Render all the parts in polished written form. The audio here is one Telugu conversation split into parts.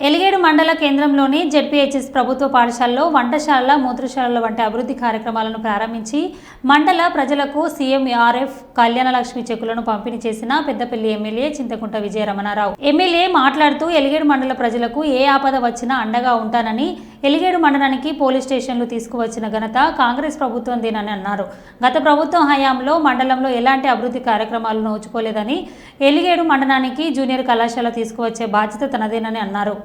ఎలిగేడు మండల కేంద్రంలోని జెడ్పీహెచ్ఎస్ ప్రభుత్వ పాఠశాలలో వంటశాలల మూత్రశాలల వంటి అభివృద్ధి కార్యక్రమాలను ప్రారంభించి మండల ప్రజలకు సీఎంఆర్ఎఫ్ కళ్యాణలక్ష్మి చెక్కులను పంపిణీ చేసిన పెద్దపల్లి ఎమ్మెల్యే చింతకుంట విజయ రమణారావు. ఎమ్మెల్యే మాట్లాడుతూ ఎలిగేడు మండల ప్రజలకు ఏ ఆపద వచ్చినా అండగా ఉంటానని, ఎలిగేడు మండలానికి పోలీస్ స్టేషన్లు తీసుకువచ్చిన ఘనత కాంగ్రెస్ ప్రభుత్వందేనని అన్నారు. గత ప్రభుత్వం హయాంలో మండలంలో ఎలాంటి అభివృద్ధి కార్యక్రమాలు నోచుకోలేదని, ఎలిగేడు మండలానికి జూనియర్ కళాశాల తీసుకువచ్చే బాధ్యత తనదేనని అన్నారు.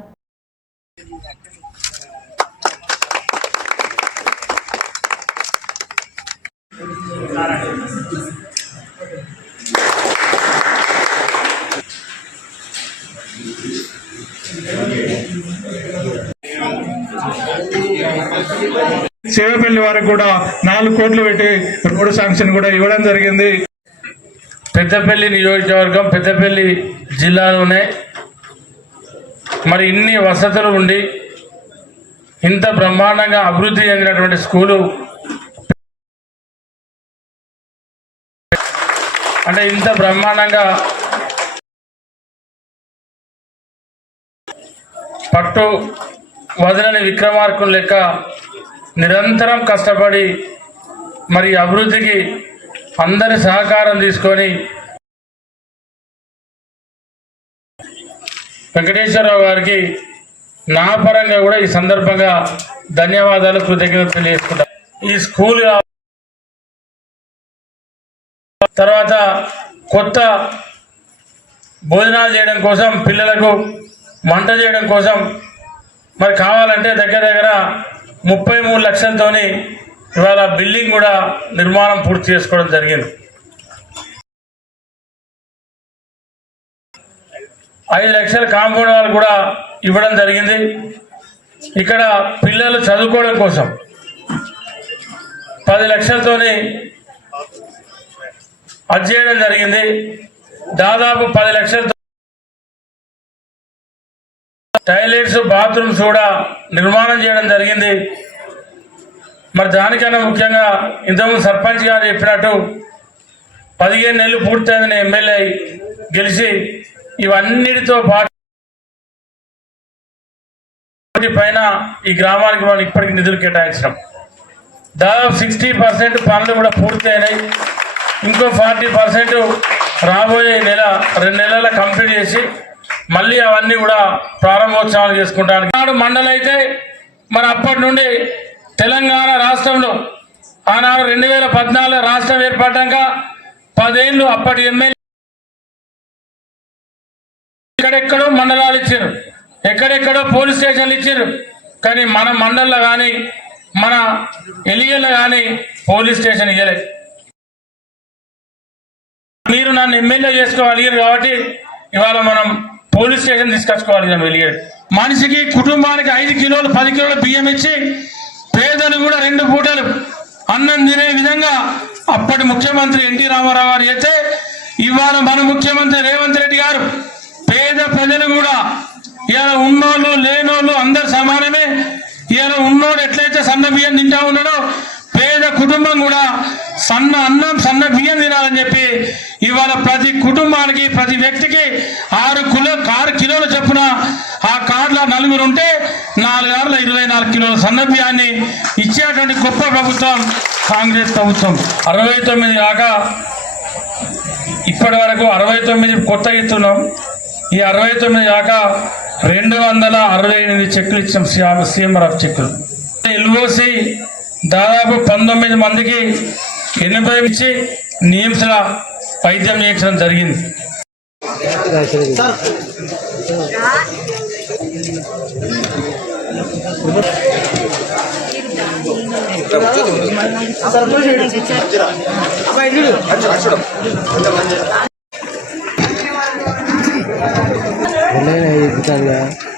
సేవపల్లి వారికి కూడా 4 కోట్లు పెట్టి రోడ్డు శాంక్షన్ కూడా ఇవ్వడం జరిగింది. పెద్దపల్లి నియోజకవర్గం పెద్దపల్లి జిల్లాలోనే మరి ఇన్ని వసతులు ఉండి ఇంత బ్రహ్మాండంగా అభివృద్ధి చెందినటువంటి స్కూలు అంటే ఇంత బ్రహ్మాండంగా పట్టు వదలని విక్రమార్కులు లెక్క నిరంతరం కష్టపడి మరి అభివృద్ధికి అందరి సహకారం తీసుకొని వెంకటేశ్వరరావు గారికి నా పరంగా కూడా ఈ సందర్భంగా ధన్యవాదాలు, కృతజ్ఞతలు తెలియజేసుకుంటాం. ఈ స్కూల్ తర్వాత కొత్త భోజనాలు చేయడం కోసం, పిల్లలకు వంట చేయడం కోసం మరి కావాలంటే దగ్గర 33 లక్షలతోని ఇవాళ బిల్డింగ్ కూడా నిర్మాణం పూర్తి చేసుకోవడం జరిగింది. 5 లక్షల కాంపౌండ్ వాళ్ళు కూడా ఇవ్వడం జరిగింది. ఇక్కడ పిల్లలు చదువుకోవడం కోసం 10 లక్షలతోని అది చేయడం జరిగింది. దాదాపు 10 లక్షలతో టాయిలెట్స్, బాత్రూమ్స్ కూడా నిర్మాణం చేయడం జరిగింది. మరి దానికన్నా ముఖ్యంగా ఇంతకుముందు సర్పంచ్ గారు చెప్పినట్టు 15 నెలలు పూర్తయిందని ఎమ్మెల్యే గెలిచి ఇవన్నిటితో పాటు పైన ఈ గ్రామానికి మనం ఇప్పటికి నిధులు కేటాయించినాం. దాదాపు 60% పనులు కూడా పూర్తయినాయి. ఇంకో 40% రాబోయే 2 నెలల కంప్లీట్ చేసి మళ్ళీ అవన్నీ కూడా ప్రారంభోత్సవాలు చేసుకుంటానికి. నాడు మండలం అయితే మరి అప్పటి నుండి తెలంగాణ రాష్ట్రంలో ఆనాడు 2014 రాష్ట్రం ఏర్పడ్డాక 10 ఏళ్ళు అప్పటి ఎమ్మెల్యే ఎక్కడెక్కడో మండలాలు ఇచ్చారు, ఎక్కడెక్కడో పోలీస్ స్టేషన్లు ఇచ్చారు. కానీ మన మండలంలో కానీ మన ఎలిగేలో కానీ పోలీస్ స్టేషన్ ఇవ్వలేదు. మీరు నన్ను ఎమ్మెల్యే చేసుకోగలిగారు కాబట్టి ఇవాళ మనం పోలీస్ స్టేషన్ తీసుకొచ్చుకోవాలి. వెలిగాడు మనిషికి కుటుంబానికి 5 కిలోలు 10 కిలోల బియ్యం ఇచ్చి పేదలు కూడా 2 పూటలు అన్నం తినే విధంగా అప్పటి ముఖ్యమంత్రి ఎన్టీ రామారావు గారు అయితే ఇవాళ మన ముఖ్యమంత్రి రేవంత్ రెడ్డి గారు పేద ప్రజలు కూడా ఇలా ఉన్నోళ్ళు లేనోళ్ళు అందరు సమానమే. ఇలా ఉన్నోడు ఎట్లయితే సన్న బియ్యం తింటా ఉన్నాడో పేద కుటుంబం కూడా సన్న అన్నం సన్న బియ్యం తినాలని చెప్పి ఇవాళ ప్రతి కుటుంబానికి ప్రతి వ్యక్తికి 6 కిలోల చొప్పున ఆ కార్డులో 4 ఉంటే 4 ఆరుల 24 కిలోల సన్న బియ్యాన్ని ఇచ్చేటువంటి గొప్ప ప్రభుత్వం కాంగ్రెస్ ప్రభుత్వం. 69 కాక ఇప్పటి వరకు 69 కొత్తగా ఇస్తున్నాం. ఈ 69 కాక 268 చెక్కులు ఇచ్చాం, సీఎంఆర్ఎఫ్ చెక్కులు. ఎల్ఓసి దాదాపు 19 మందికి 80 ఇచ్చి నిమ్స్ల వైద్యం చేయించడం జరిగింది. नहीं